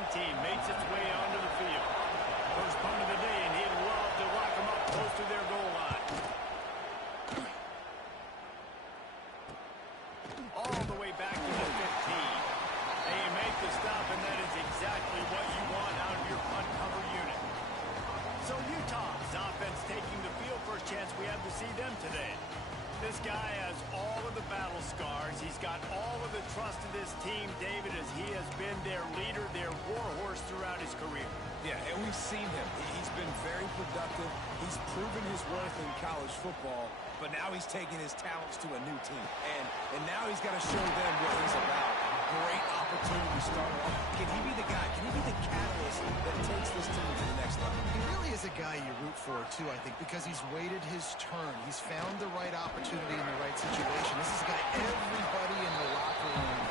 punt team makes its way onto the field. First punt of the day, and he'd love to lock them up close to their goal line. All the way back to the 15. They make the stop, and that is exactly what you want out of your punt cover unit. So Utah's offense taking the field. First chance we have to see them today. This guy has all of the battle scars. He's got all of the trust of this team, David, as he has been their leader, their warhorse throughout his career. Yeah, and we've seen him. He's been very productive. He's proven his worth in college football, but now he's taking his talents to a new team. And now he's got to show them what he's about. Great opportunity to start off. Can he be the guy? Can he be the catalyst that takes this team to the next level? He really is a guy you root for, too, I think, because he's waited his turn. He's found the right opportunity in the right situation. This is a guy everybody in the locker room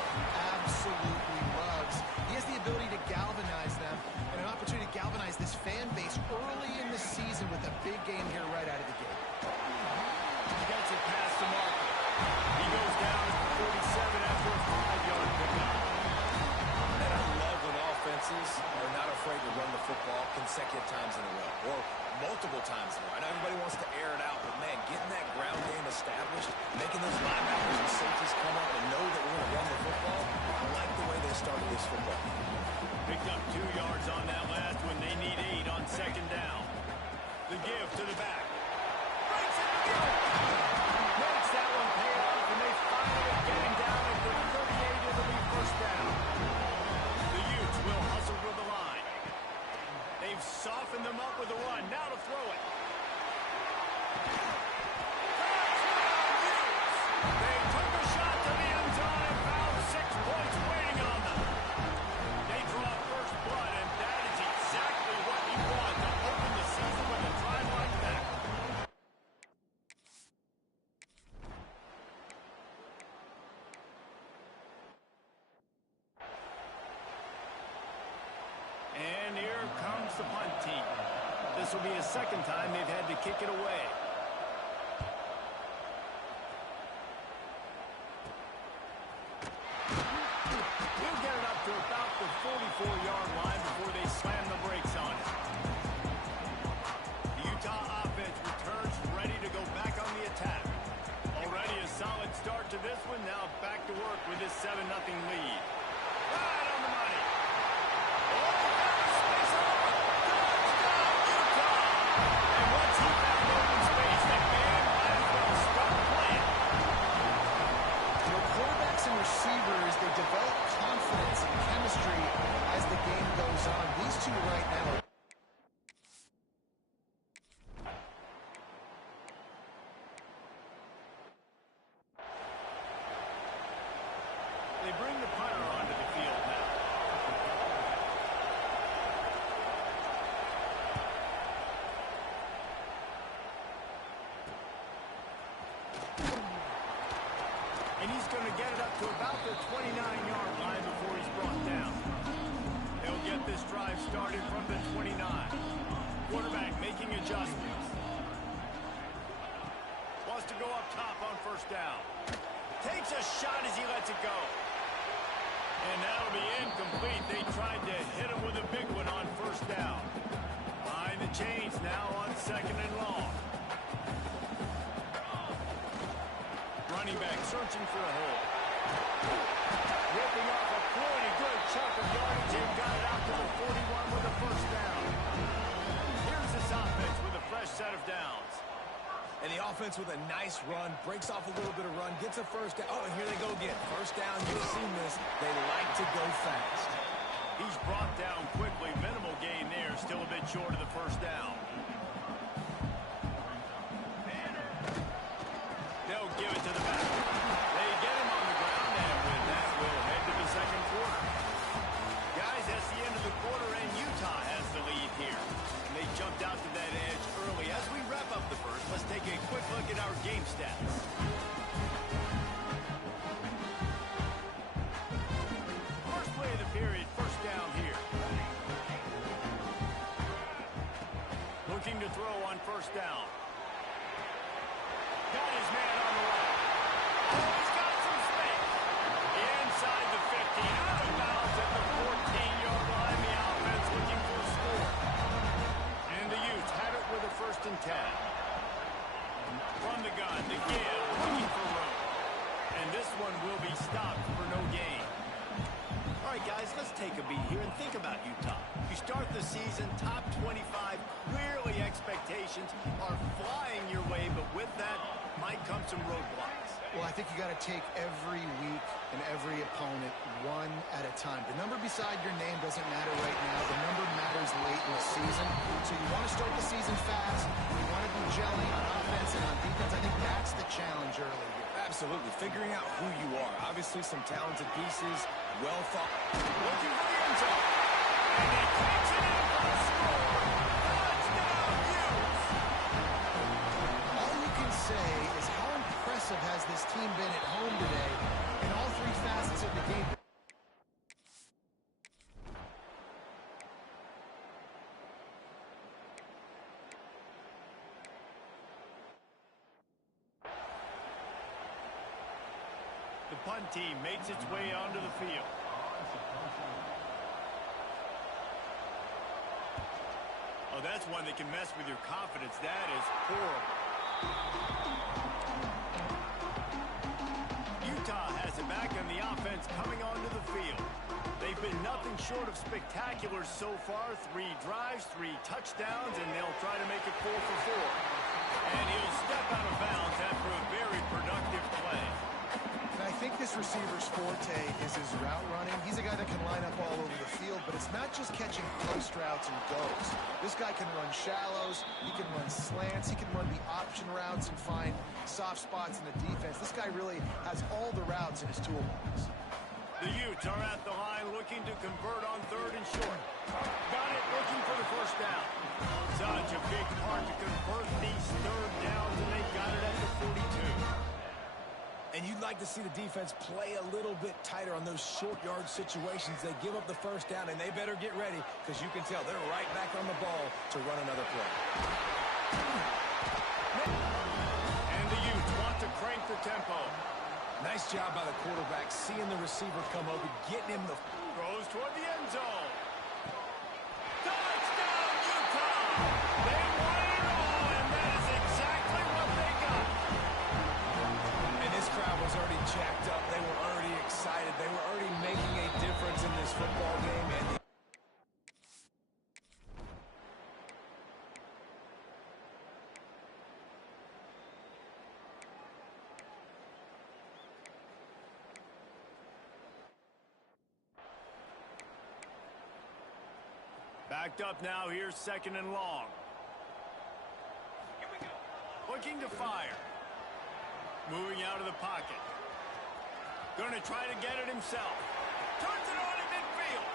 absolutely loves. He has the ability to galvanize them and an opportunity to galvanize this fan base early in the season with a big game here right out of the gate. He gets it past the marker. He goes down at the 47 after a 5-yard pickup. And I love when offenses are not afraid to run the football consecutive times in a row, or multiple times in a row. I know everybody wants to air it out, but man, getting that ground game established, making those linebackers and safeties come up and know that we're going to run the football, I like the way they started this football. Picked up 2 yards on that last one. They need 8 on second down. The give to the back. Breaks it to go. Makes that one pay off, and they finally get him down at the 38 of the lead first down. The Utes will hustle to the line. They've softened them up with a run. Now to throw it. They took a shot to the end zone and found 6 points waiting on them. They draw first blood, and that is exactly what you want to open the season with a drive like that. And here comes the punt team. This will be the second time they've had to kick it away. He'll get it up to about the 44-yard line before they slam the brakes on it. The Utah offense returns ready to go back on the attack. Already a solid start to this one. Now back to work with this 7-0 lead. Right on the money. Receivers, they develop confidence and chemistry as the game goes on. These two right now. They bring the punter onto the field now. And he's going to get it up to about the 29-yard line before he's brought down. They'll get this drive started from the 29. Quarterback making adjustments. Wants to go up top on first down. Takes a shot as he lets it go. And that'll be incomplete. They tried to hit him with a big one on first down. Behind the chains now on second and long. Running back searching for a hole. Ripping off a pretty good chunk of yardage and got it out to the 41 with a first down. Here's this offense with a fresh set of downs. And the offense with a nice run, breaks off a little bit of run, gets a first down. Oh, and here they go again. First down, you've seen this. They like to go fast. He's brought down quickly. Minimal gain there. Still a bit short of the first down. They'll give it to the back. They get him on the ground, and with that, we'll head to the second quarter. Guys, that's the end of the quarter, and Utah has the lead here. And they jumped out to that edge early. As we wrap up the first, let's take a quick look at our game stats. First play of the period, first down here. Looking to throw on first down. Got his man on the right. Oh, he's got some space. Inside the 15, out of bounds at the 14-yard line. The about Utah. You start the season top 25, clearly expectations are flying your way, but with that might come some roadblocks. Well, I think you got to take every week and every opponent one at a time. The number beside your name doesn't matter right now. The number matters late in the season. So you want to start the season fast. You want to be gelling on offense and on defense. I think that's the challenge early here. Absolutely. Figuring out who you are. Obviously some talented pieces, well thought. Looking for the end zone. And he takes it in for the score. Touchdown, Utes! All you can say is how impressive has this team been at home today in all three facets of the game. The punt team makes its way onto the field. Oh, that's one that can mess with your confidence. That is horrible. Utah has it back on the offense coming onto the field. They've been nothing short of spectacular so far. 3 drives, 3 touchdowns, and they'll try to make it 4 for 4. And he'll step out of bounds after a very productive play. I think this receiver's forte is his route running. He's a guy that can line up all over the field, but it's not just catching post routes and goes. This guy can run shallows, he can run slants, he can run the option routes and find soft spots in the defense. This guy really has all the routes in his toolbox. The Utes are at the line looking to convert on 3rd and short. Got it, looking for the first down. Such a big part to convert these 3rd downs, and they got it at the 42. And you'd like to see the defense play a little bit tighter on those short yard situations. They give up the first down, and they better get ready because you can tell they're right back on the ball to run another play. And the Utes want to crank the tempo. Nice job by the quarterback, seeing the receiver come open, getting him the... Goes toward the end zone. Touchdown, Utah! They won it all, and that is exactly what they got. And this crowd was already jacked up. They were already excited. They were already making a difference in this football game. And backed up now, here's 2nd and long. Here we go. Looking to fire. Moving out of the pocket. Going to try to get it himself. Turns it on in midfield.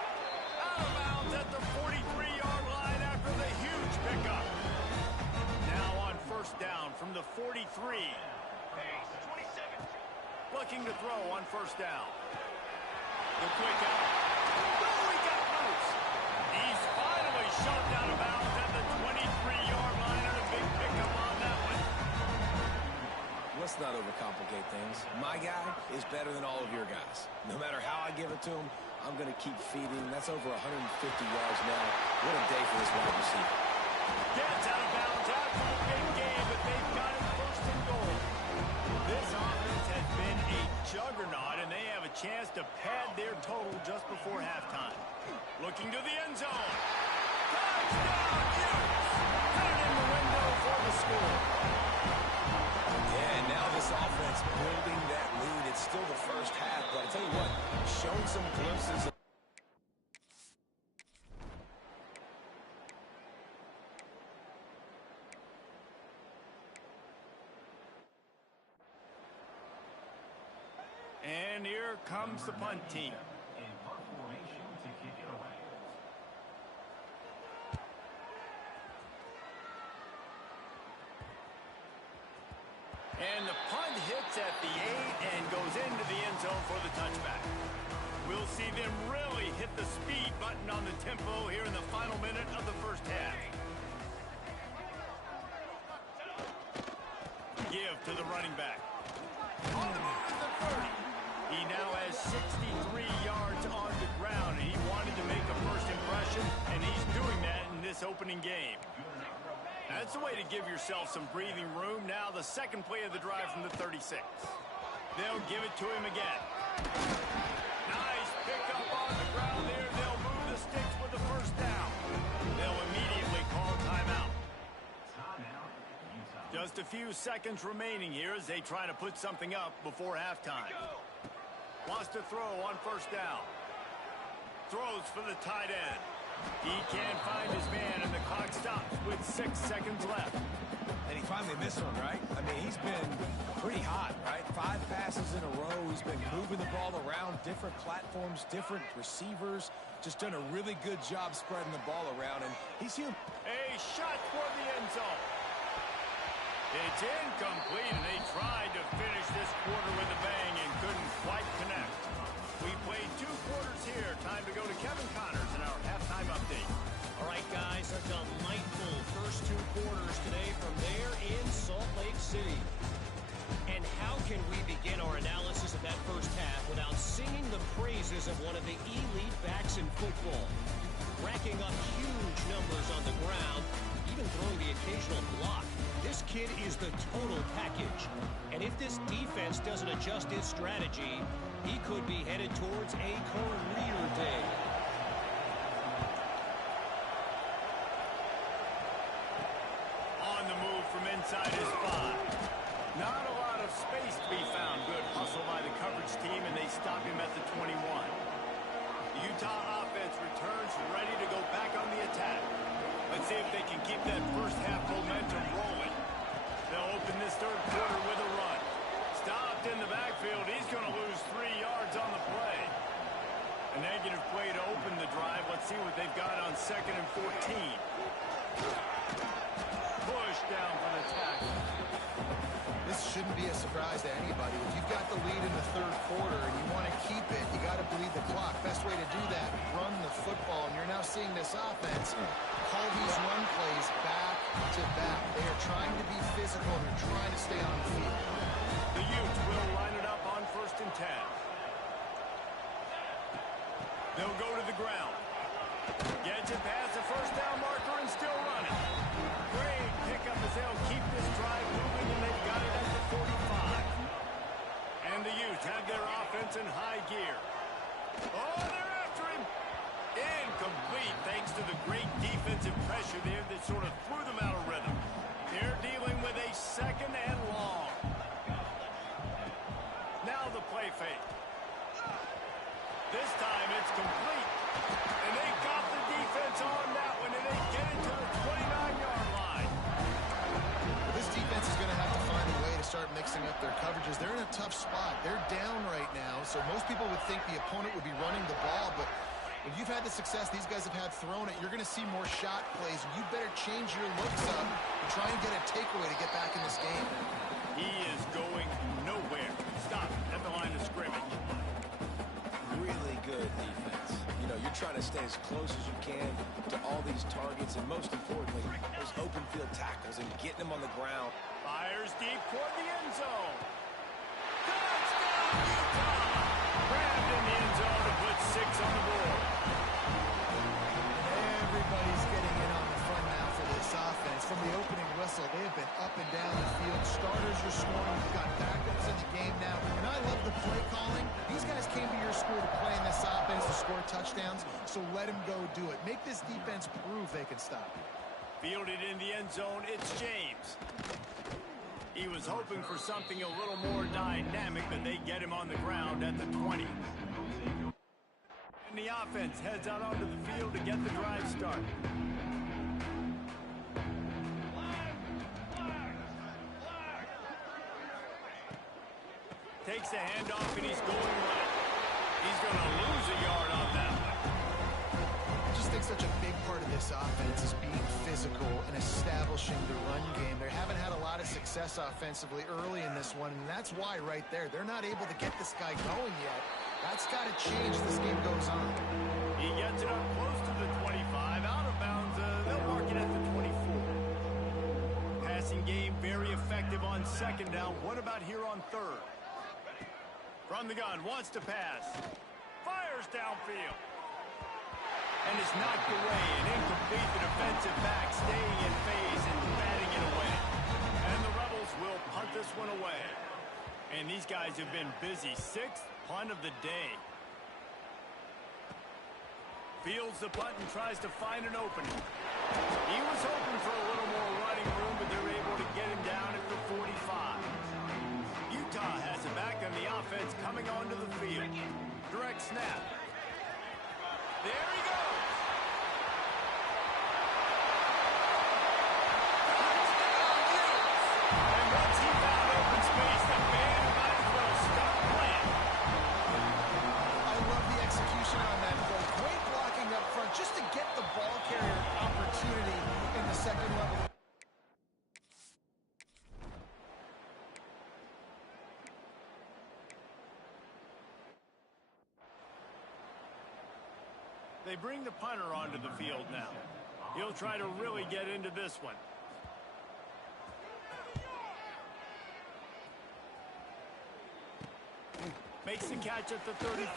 Out of bounds at the 43-yard line after the huge pickup. Now on 1st down from the 43. Looking to throw on 1st down. The quick out. Oh, he got loose. He's finally shoved out of bounds at the 23-yard line, and a big pickup on that one. let's not overcomplicate things. My guy is better than all of your guys. No matter how I give it to him, I'm going to keep feeding. That's over 150 yards now. What a day for this wide receiver. Gets out of bounds after the big game, but they've got it 1st and goal. This offense has been a juggernaut, and they have a chance to pad their total just before halftime. Looking to the end zone. Touchdown, Utes! Put it in the window for the score. Yeah, and now this offense building that lead. It's still the first half, but I tell you what, showing some glimpses of and here comes the punt team. And the punt hits at the 8 and goes into the end zone for the touchback. We'll see them really hit the speed button on the tempo here in the final minute of the first half. Give to the running back. On the move to the 30. He now has 63 yards on the ground, and he wanted to make a first impression, and he's doing that in this opening game. That's the way to give yourself some breathing room. Now the second play of the drive from the 36. They'll give it to him again. Nice pickup on the ground there. They'll move the sticks with Just a few seconds remaining here as they try to put something up before halftime. Wants to throw on first down. Throws for the tight end. He can't find his man, and the clock stops with 6 seconds left. And he finally missed one, right? I mean, he's been pretty hot, right? 5 passes in a row. He's been moving the ball around, different platforms, different receivers. Just done a really good job spreading the ball around, and he's human. A shot for the end zone. It's incomplete, and they tried to finish this quarter with a bang and couldn't quite connect. We played 2 quarters here. Time to go to Kevin Connors in our halftime update. All right, guys, a delightful first 2 quarters today from there in Salt Lake City. And how can we begin our analysis of that first half without singing the praises of one of the elite backs in football? Racking up huge numbers on the ground, even throwing the occasional block. This kid is the total package. And if this defense doesn't adjust its strategy, he could be headed towards a career day. On the move from inside his 5. Not a lot of space to be found. Good hustle by the coverage team, and they stop him at the 21. The Utah offense returns ready to go back on the attack. Let's see if they can keep that first half momentum rolling. They'll open this third quarter with a run. Stopped in the backfield. He's going to lose 3 yards on the play. A negative play to open the drive. Let's see what they've got on 2nd and 14. Push down for the tackle. This shouldn't be a surprise to anybody. If you've got the lead in the third quarter and you want to keep it, you got to bleed the clock. Best way to do that, run the football. And you're now seeing this offense call these run plays back to back. They are trying to be physical and they're trying to stay on the field. The Utes will line it up on 1st and 10. They'll go to the ground. Gets it past the first down marker and still running. Great pickup as they'll keep this drive moving, and they've got it at the 45. And the Utes have their offense in high gear. Oh, they're after him. Incomplete thanks to the great defensive pressure there that sort of threw them out of rhythm. They're dealing with a 2nd and long. Now the play fake. This time it's complete. And they got the defense on that one, and they get it to the 29-yard line. This defense is going to have to find a way to start mixing up their coverages. They're in a tough spot. They're down right now, so most people would think the opponent would be running the ball, but if you've had the success these guys have had throwing it, you're going to see more shot plays. You better change your looks up and try and get a takeaway to get back in this game. He is going nowhere. Stop at the line of scrimmage. Really good defense. You know, you're trying to stay as close as you can to all these targets, and most importantly, those open field tackles and getting them on the ground. Fires deep toward the end zone. Touchdown, Utah! Grabbed in the end zone to put 6 on the board. Everybody's getting in on the fun now for this offense. From the opening whistle, they have been up and down the field. Starters are scoring. We've got backups in the game now. And I love the play calling. These guys came to your school to play in this offense to score touchdowns, so let them go do it. Make this defense prove they can stop you. Fielded in the end zone, it's James. He was hoping for something a little more dynamic, but they get him on the ground at the 20. And the offense heads out onto the field to get the drive started. Takes the handoff and he's going right. He's going to lose a yard on that one. I just think such a big part of this offense is being physical and establishing the run game. They haven't had a lot of success offensively early in this one, and that's why right there. They're not able to get this guy going yet. That's got to change as this game goes on. He gets it up close to the 25. Out of bounds, they'll mark it at the 24. Passing game very effective on 2nd down. What about here on 3rd? From the gun, wants to pass. Fires downfield. And it's knocked away and incomplete. The defensive back staying in phase and batting it away. And the Rebels will punt this one away. And these guys have been busy. 6th punt of the day. Fields the punt and tries to find an opening. He was hoping for a little more run running room, but they're able to get him down at the 45. Utah has it back on the offense coming onto the field. Direct snap. There he goes. And once he found open space, the band might as well start playing. I love the execution on that play. Great blocking up front just to get the ball carrier opportunity in the second level. They bring the punter onto the field now. He'll try to really get into this one. Makes the catch at the 35.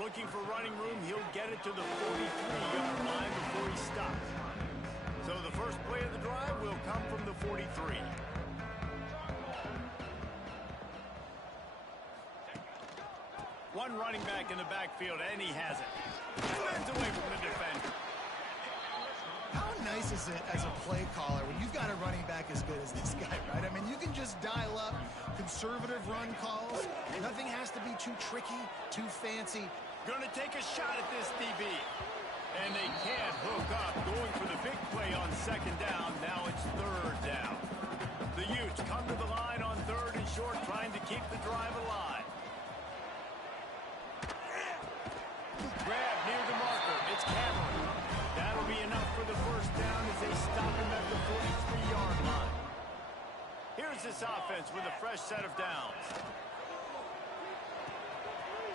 Looking for running room, he'll get it to the 43-yard line before he stops. So the first play of the drive will come from the 43. One running back in the backfield, and he has it. Spins away from the defender. How nice is it as a play caller when you've got a running back as good as this guy, right? I mean, you can just dial up conservative run calls. Nothing has to be too tricky, too fancy. Gonna take a shot at this DB. And they can't hook up. Going for the big play on second down. Now it's third down. The Utes come to the line on third and short, trying to keep the drive alive. Grab near the marker. It's Cameron. That'll be enough for the first down as they stop him at the 43-yard line. Here's this offense with a fresh set of downs.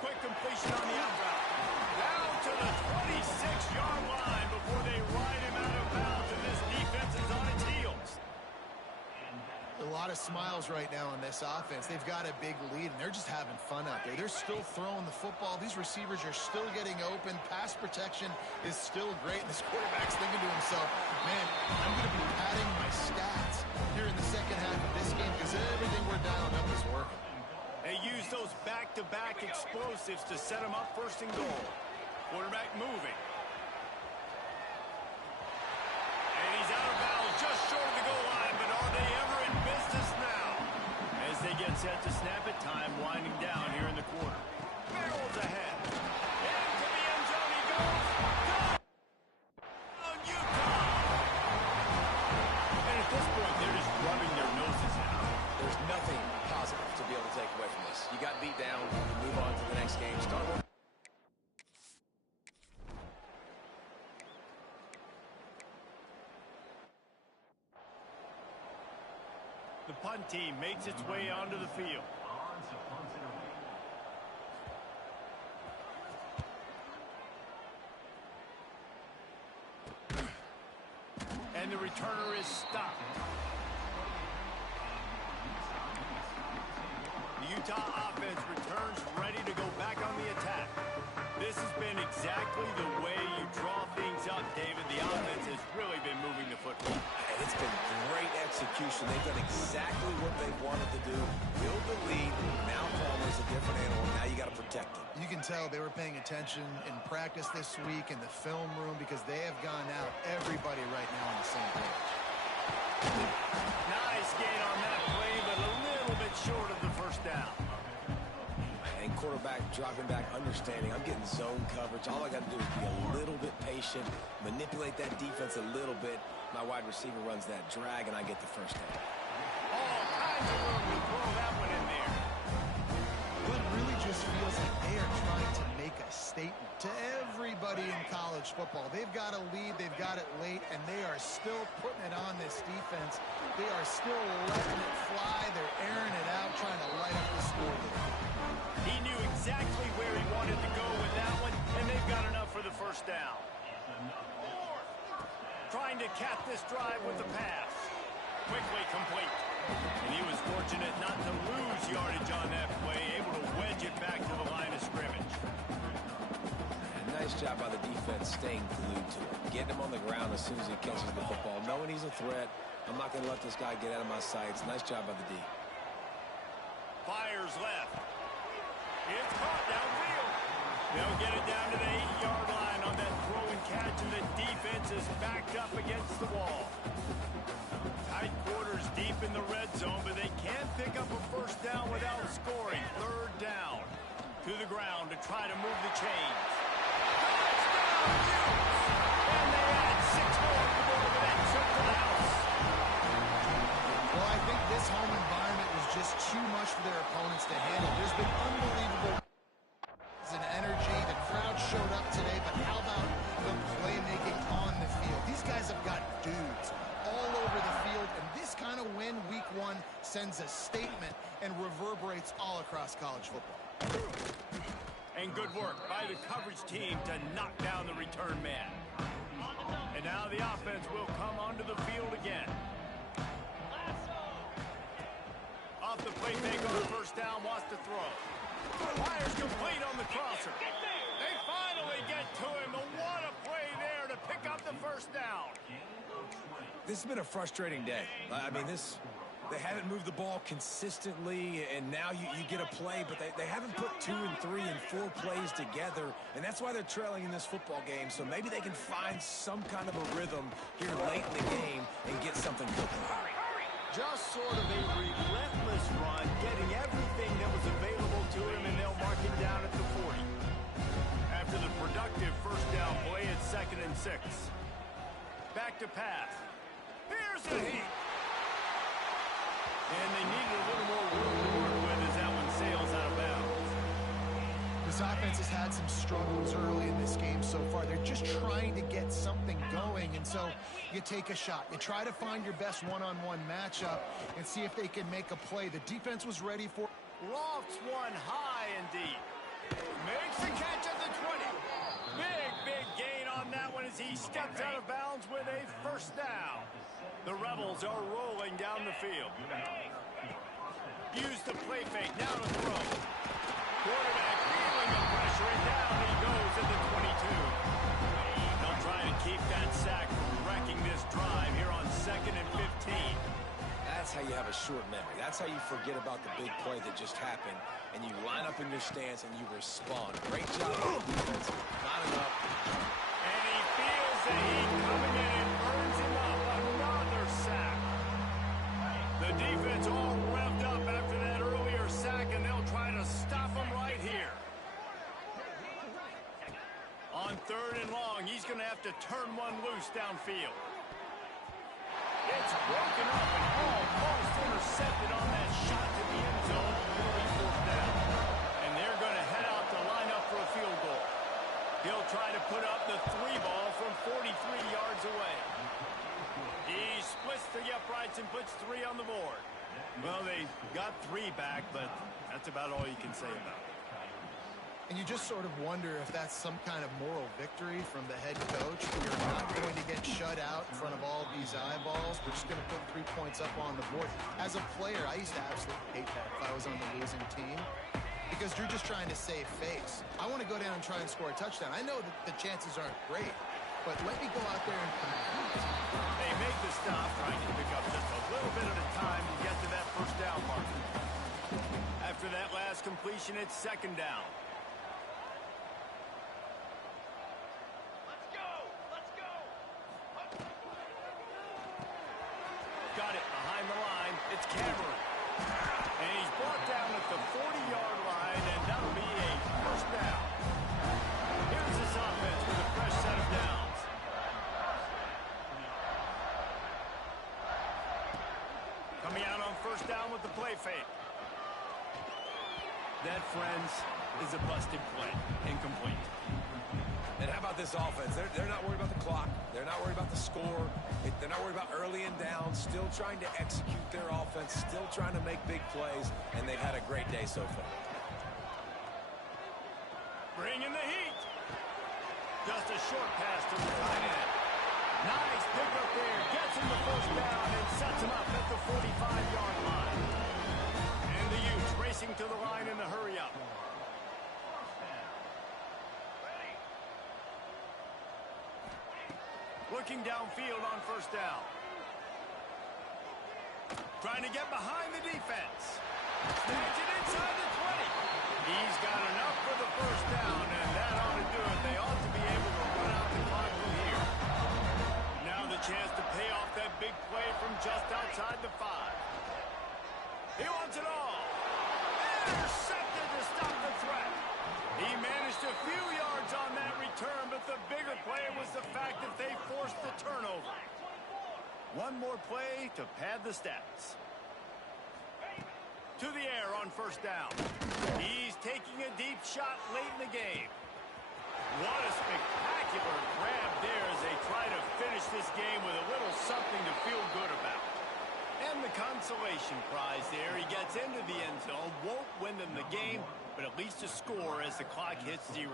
Quick completion on the out route. Down to the 26-yard line before they ride him out of bounds, and this defense is on its heels. A lot of smiles right now on this offense. They've got a big lead, and they're just having fun out there. They're still throwing the football. These receivers are still getting open. Pass protection is still great. And this quarterback's thinking to himself, man, I'm going to be padding my stats here in the second half of this game because everything we're dialing up is working. They use those back-to-back explosives to set them up first and goal. Quarterback moving. And he's out of bounds just short of the goal line, but are they ever in business now? As they get set to snap it, time winding down here in the quarter. Barrels ahead. Into the end zone he goes. Touchdown, Utah! And at this point, they're just rubbing their noses out. There's nothing positive to be able to take away from this. You got beat down, move on to the next game. Start working. The punt team makes its way onto the field. And the returner is stopped. The Utah offense returns ready to go back on the attack. This has been exactly the way you draw things up, David. The offense has really been moving the football. And it's been great execution. They've done exactly what they wanted to do. Build the lead. Now Palmer's a different animal. Now you got to protect him. You can tell they were paying attention in practice this week in the film room because they have gone out, everybody right now on the same page. Nice gain on that play, but a little bit short of the first down. And quarterback dropping back, understanding I'm getting zone coverage. All I got to do is be a little bit patient, manipulate that defense a little bit. My wide receiver runs that drag, and I get the first down. All kinds of room to throw that one in there. Well, it really just feels like they are trying to make a statement to everybody in college football. They've got a lead, they've got it late, and they are still putting it on this defense. They are still letting it fly. They're airing it out, trying to light up the scoreboard. He knew exactly where he wanted to go with that one, and they've got enough for the first down. Trying to cap this drive with the pass. Quickly complete. And he was fortunate not to lose yardage on that play, able to wedge it back to the line of scrimmage. And nice job by the defense staying glued to it. Getting him on the ground as soon as he catches the football. Knowing he's a threat, I'm not going to let this guy get out of my sights. Nice job by the D. Fires left. It's caught downfield. They'll get it down to the 8-yard line on that throw and catch, and the defense is backed up against the wall. Tight quarters deep in the red zone, but they can't pick up a first down without scoring. Third down. To the ground to try to move the chains. Touchdown, Utes! And they add 6 more to go over that trip to the house. Well, I think this home environment was just too much for their opponents to handle. There's been unbelievable and energy. The crowd showed up today, but how about the playmaking on the field? These guys have got dudes all over the field, and this kind of win week 1 sends a statement and reverberates all across college football. And good work by the coverage team to knock down the return man. And now the offense will come onto the field again. Off the play fake on first down, wants to throw. Fires complete on the crosser. They finally get to him, and what a play there to pick up the first down. This has been a frustrating day. I mean, they haven't moved the ball consistently, and now you get a play, but they haven't put 2 and 3 and 4 plays together, and that's why they're trailing in this football game. So maybe they can find some kind of a rhythm here late in the game and get something cooking. Just sort of a relentless run, getting everything that was available to him, and they'll mark him down at the 40. After the productive first down play, it's 2nd and 6. Back to pass. Here's the heat. And they needed a little more room to work with as that one sails out of bounds. This offense has had some struggles early in this game so far. They're just trying to get something going, and so you take a shot. You try to find your best one-on-one matchup and see if they can make a play. The defense was ready for... Lofts one high and deep. Makes the catch at the 20. Big gain on that one as he steps out of bounds with a first down. The Rebels are rolling down the field. Use the play fake, now to throw. Quarterback feeling the pressure, and down he goes at the 22. They'll try to keep that sack from wrecking this drive here on 2nd and 15. That's how you have a short memory. That's how you forget about the big play that just happened, and you line up in your stance and you respond. Great job on the defense. Not enough. And he feels the heat coming in and burns him up. Another sack. The defense all revved up after that earlier sack, and they'll try to stop him right here. On 3rd and long, he's going to have to turn one loose downfield. It's broken up and almost intercepted on that shot to the end zone. Early 4th down. And they're going to head out to line up for a field goal. He'll try to put up the 3 ball from 43 yards away. He splits the uprights and puts 3 on the board. Well, they got 3 back, but that's about all you can say about it. And you just sort of wonder if that's some kind of moral victory from the head coach. You're not going to get shut out in front of all these eyeballs. We're just going to put 3 points up on the board. As a player, I used to absolutely hate that if I was on the losing team, because you're just trying to save face. I want to go down and try and score a touchdown. I know that the chances aren't great, but let me go out there and compete. They make the stop, trying to pick up just a little bit at a time to get to that first down mark. After that last completion, it's 2nd down. Got it behind the line. It's Cameron. And he's brought down at the 40-yard line, and that'll be a first down. Here's this offense with a fresh set of downs. Coming out on first down with the play fake. That, friends, is a busted play. Incomplete. And how about this offense? They're not worried about the clock. They're not worried about the score. They're not worried about early and down. Still trying to execute their offense. Still trying to make big plays. And they've had a great day so far. Bringing the heat. Just a short pass to the tight end. Nice pick up there. Gets him the first down and sets him up at the 45-yard line. And the Utes racing to the line in the hurry-up. Looking downfield on first down. Trying to get behind the defense. Snags it inside the 20. He's got enough for the first down, and that ought to do it. They ought to be able to run out the clock from here. Now the chance to pay off that big play from just outside inside the 5. He wants it all. Intercepted to stop the threat. He managed a few yards on that return, but the bigger play was the fact that they forced the turnover. One more play to pad the stats. To the air on first down. He's taking a deep shot late in the game. What a spectacular grab there as they try to finish this game with a little something to feel good about. And the consolation prize there. He gets into the end zone, won't win them the game, but at least a score as the clock hits 0.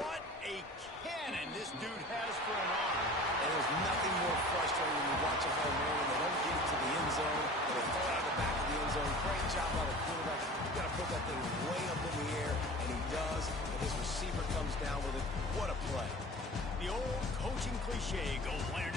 What a cannon this dude has for an arm. And there's nothing more frustrating when you watch a Hail Mary and they don't get it to the end zone, and they throw it out of the back of the end zone. Great job by the quarterback. You got to put that thing way up in the air, and he does, and his receiver comes down with it. What a play. The old coaching cliche, go win it